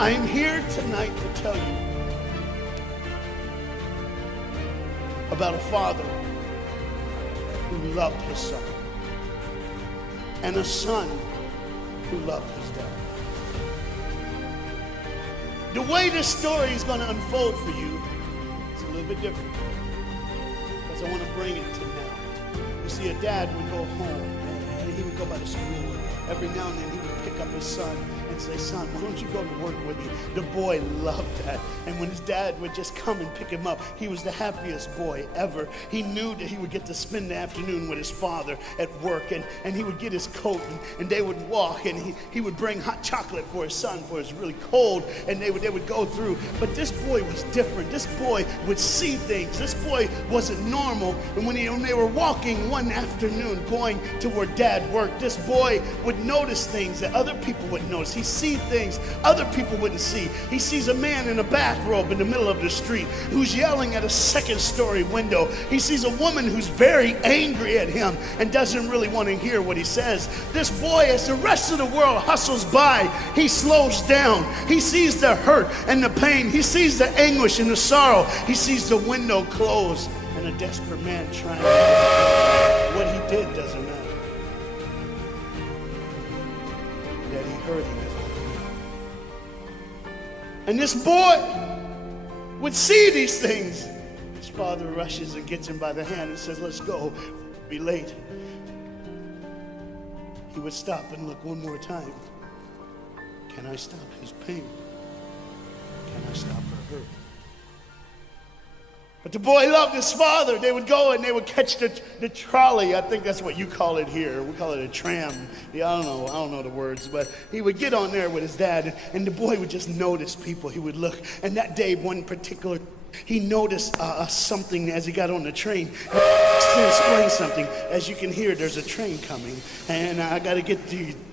I am here tonight to tell you about a father who loved his son and a son who loved his dad. The way this story is going to unfold for you is a little bit different, because I want to bring it to now. You see, a dad would go home and he would go by the school, and every now and then he would pick up his son and say, "Son, why don't you go to work with me?" The boy loved that. And when his dad would just come and pick him up, he was the happiest boy ever. He knew that he would get to spend the afternoon with his father at work, and he would get his coat, and they would walk, and he would bring hot chocolate for his son, for it's really cold, and they would go through. But this boy was different. This boy would see things. This boy wasn't normal. And when they were walking one afternoon going to where dad worked, this boy would notice things that other people wouldn't notice. He see things other people wouldn't see. He sees a man in a bathrobe in the middle of the street who's yelling at a second-story window. He sees a woman who's very angry at him and doesn't really want to hear what he says. This boy, as the rest of the world hustles by, he slows down. He sees the hurt and the pain. He sees the anguish and the sorrow. He sees the window close and a desperate man trying to what he did doesn't matter. That he hurt him. And this boy would see these things. His father rushes and gets him by the hand and says, "Let's go, be late." He would stop and look one more time. Can I stop his pain? Can I stop her hurt? But the boy loved his father. They would go and they would catch the trolley. I think that's what you call it here. We call it a tram. Yeah, I don't know the words, but he would get on there with his dad, and the boy would just notice people. He would look, and that day, one particular, he noticed something as he got on the train. To explain something, as you can hear, there's a train coming, and I got to get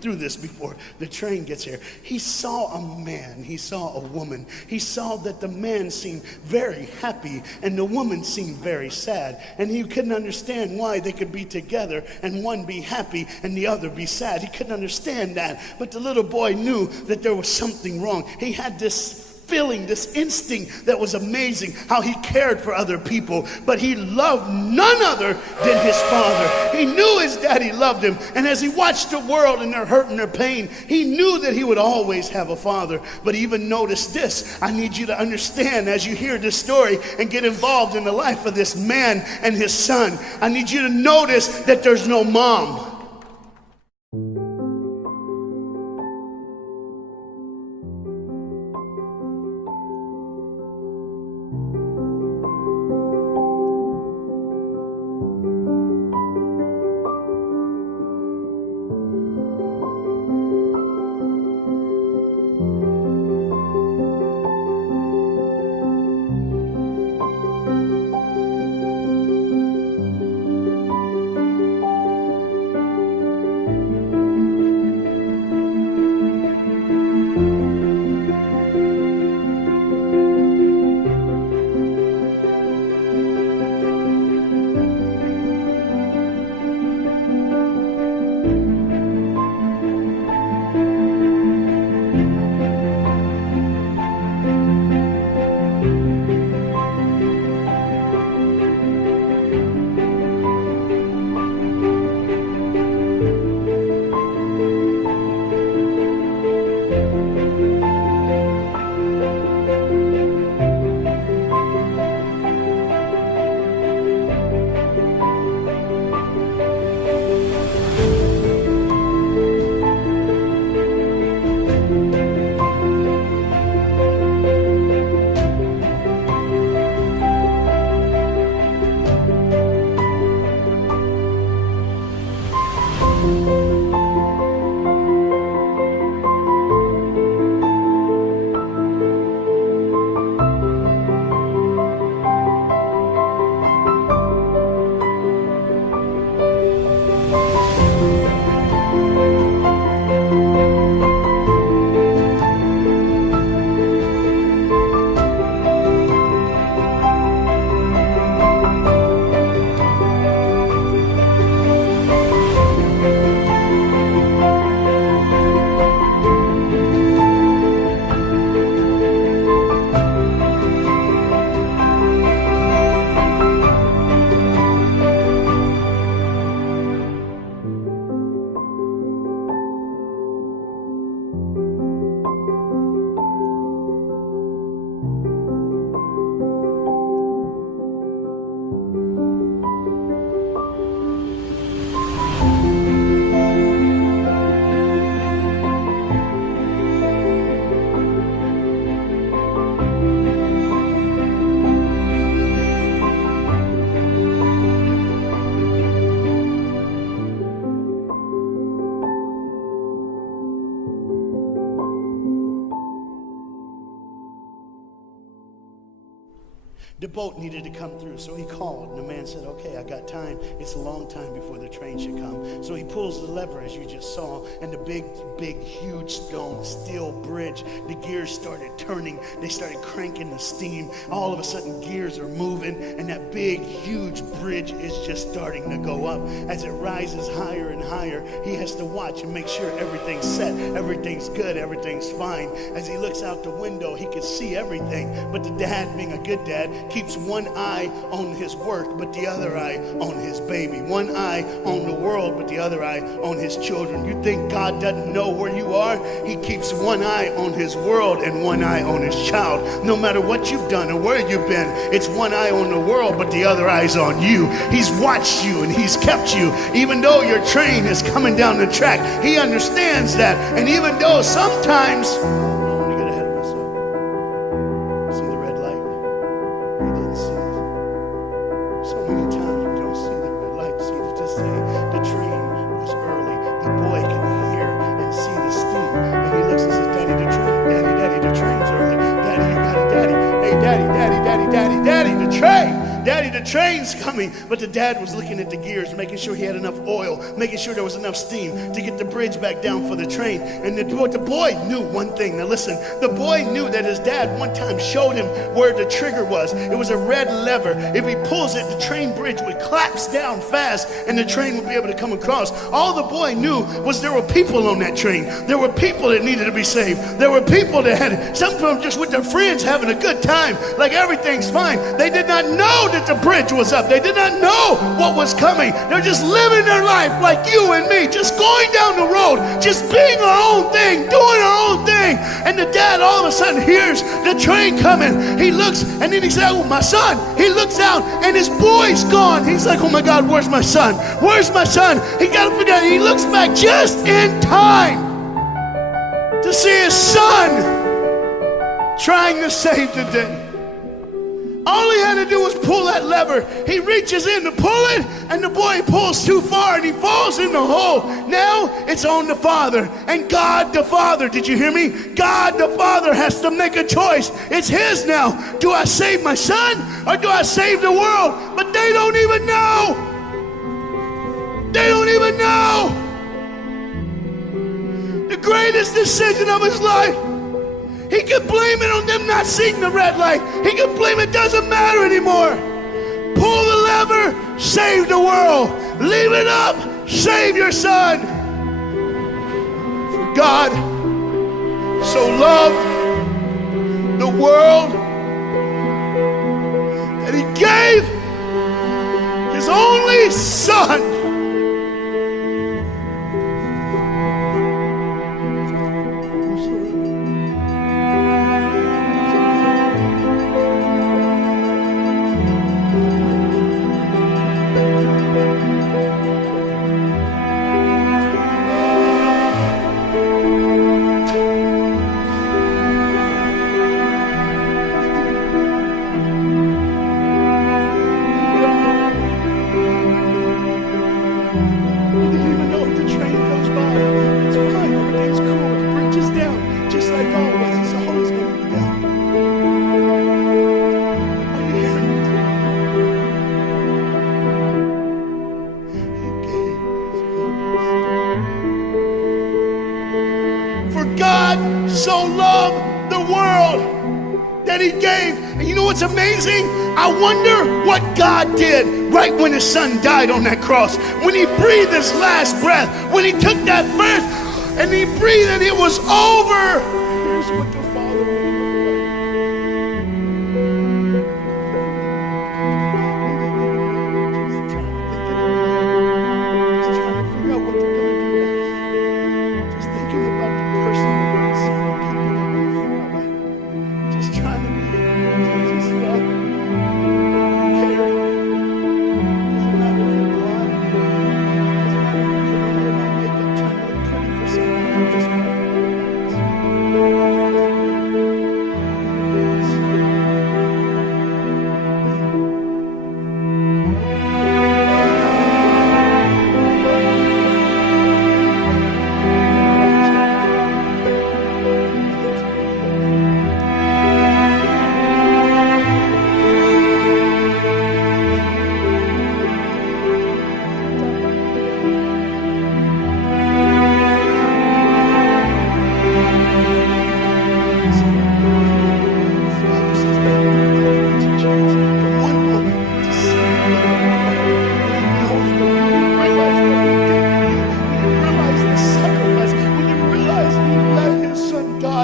through this before the train gets here. He saw a man, he saw a woman. He saw that the man seemed very happy and the woman seemed very sad, and he couldn't understand why they could be together and one be happy and the other be sad. He couldn't understand that, but the little boy knew that there was something wrong. He had this feeling, this instinct that was amazing, how he cared for other people, but he loved none other than his father. He knew his daddy loved him, and as he watched the world and their hurt and their pain, he knew that he would always have a father. But even notice this, I need you to understand as you hear this story and get involved in the life of this man and his son, I need you to notice that there's no mom. The boat needed to come through, so he called, and the man said, okay, I got time. It's a long time before the train should come. So he pulls the lever, as you just saw, and the big, huge stone, steel bridge, the gears started turning. They started cranking the steam. All of a sudden, gears are moving, and that big, huge bridge is just starting to go up. As it rises higher and higher, he has to watch and make sure everything's set, everything's good, everything's fine. As he looks out the window, he can see everything, but the dad, being a good dad, keeps one eye on his work, but the other eye on his baby. One eye on the world, but the other eye on his children. You think God doesn't know where you are? He keeps one eye on his world and one eye on his child. No matter what you've done or where you've been, it's one eye on the world, but the other eye's on you. He's watched you and he's kept you. Even though your train is coming down the track, he understands that. And even though sometimes the train's coming, but the dad was looking at the gears, making sure he had enough oil, making sure there was enough steam to get the bridge back down for the train. And the boy knew one thing. Now listen, the boy knew that his dad one time showed him where the trigger was. It was a red lever. If he pulls it, the train bridge would collapse down fast and the train would be able to come across. All the boy knew was there were people on that train. There were people that needed to be saved. There were people that had, some of them just with their friends having a good time, like everything's fine. They did not know that the bridge was up. They did not know what was coming. They're just living their life like you and me, just going down the road, just being our own thing, doing our own thing. And the dad all of a sudden hears the train coming. He looks and then he said, oh, my son. He looks out and his boy's gone. He's like, oh my God, where's my son? Where's my son? He got to forget. He looks back just in time to see his son trying to save the day. All he had to do was pull that lever. He reaches in to pull it, and the boy pulls too far, and he falls in the hole. Now it's on the father, and God the Father, did you hear me? God the Father has to make a choice. It's his now. Do I save my son, or do I save the world? But they don't even know. They don't even know. The greatest decision of his life, he could blame it on them not seeing the red light. He could blame it doesn't matter anymore. Pull the lever, save the world. Leave it up, save your son. For God so loved the world that he gave his only son. So loved the world that he gave. And you know what's amazing? I wonder what God did right when his son died on that cross. When he breathed his last breath, when he took that breath and he breathed and it was over. Here's what the Father would look like. Just trying to figure out what they're going to do next. Just thinking about the person.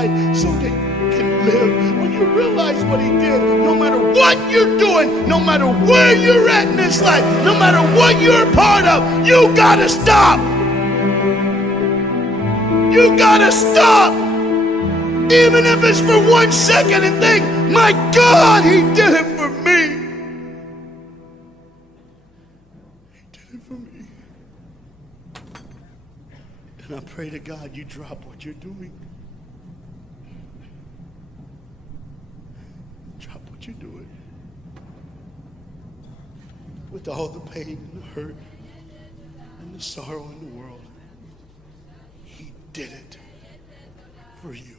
died so that you can live. When you realize what he did, no matter what you're doing, no matter where you're at in this life, no matter what you're a part of, you gotta stop. You gotta stop. Even if it's for 1 second, and think, my God, he did it for me. He did it for me. And I pray to God you drop what you're doing. Drop what you're doing. With all the pain and the hurt and the sorrow in the world, he did it for you.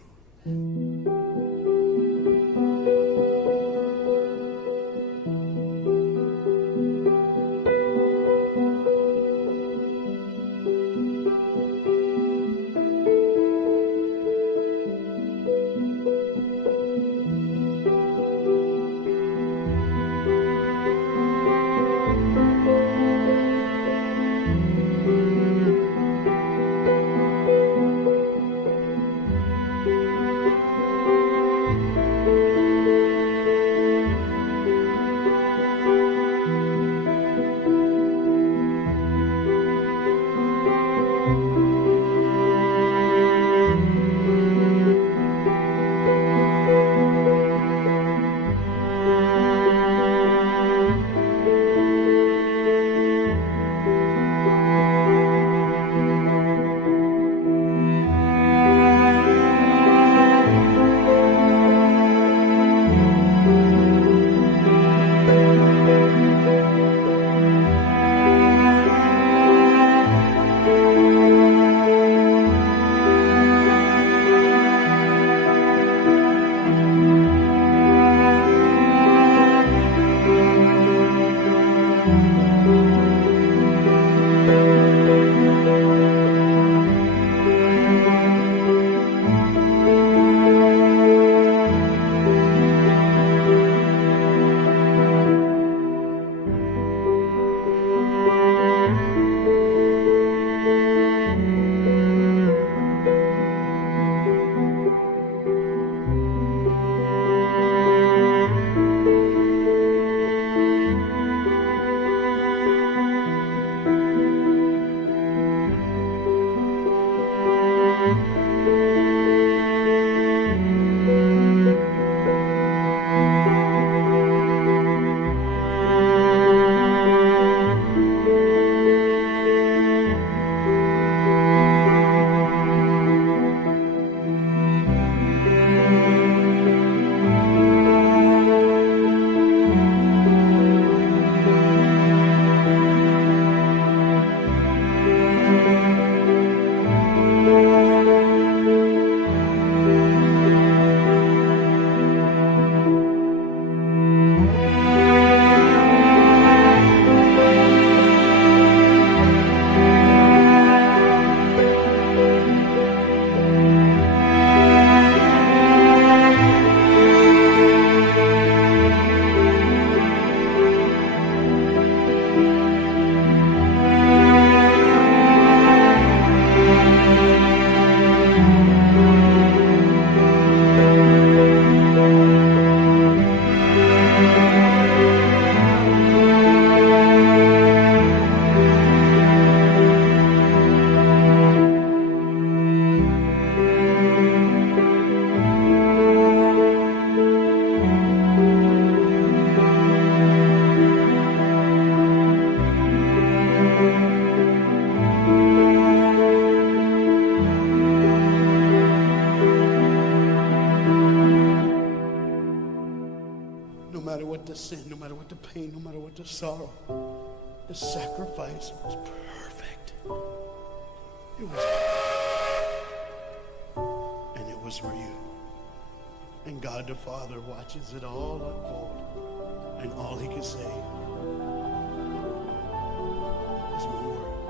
The sin, no matter what the pain, no matter what the sorrow, the sacrifice was perfect. It was perfect. And it was for you. And God the Father watches it all unfold. And all he can say is one word.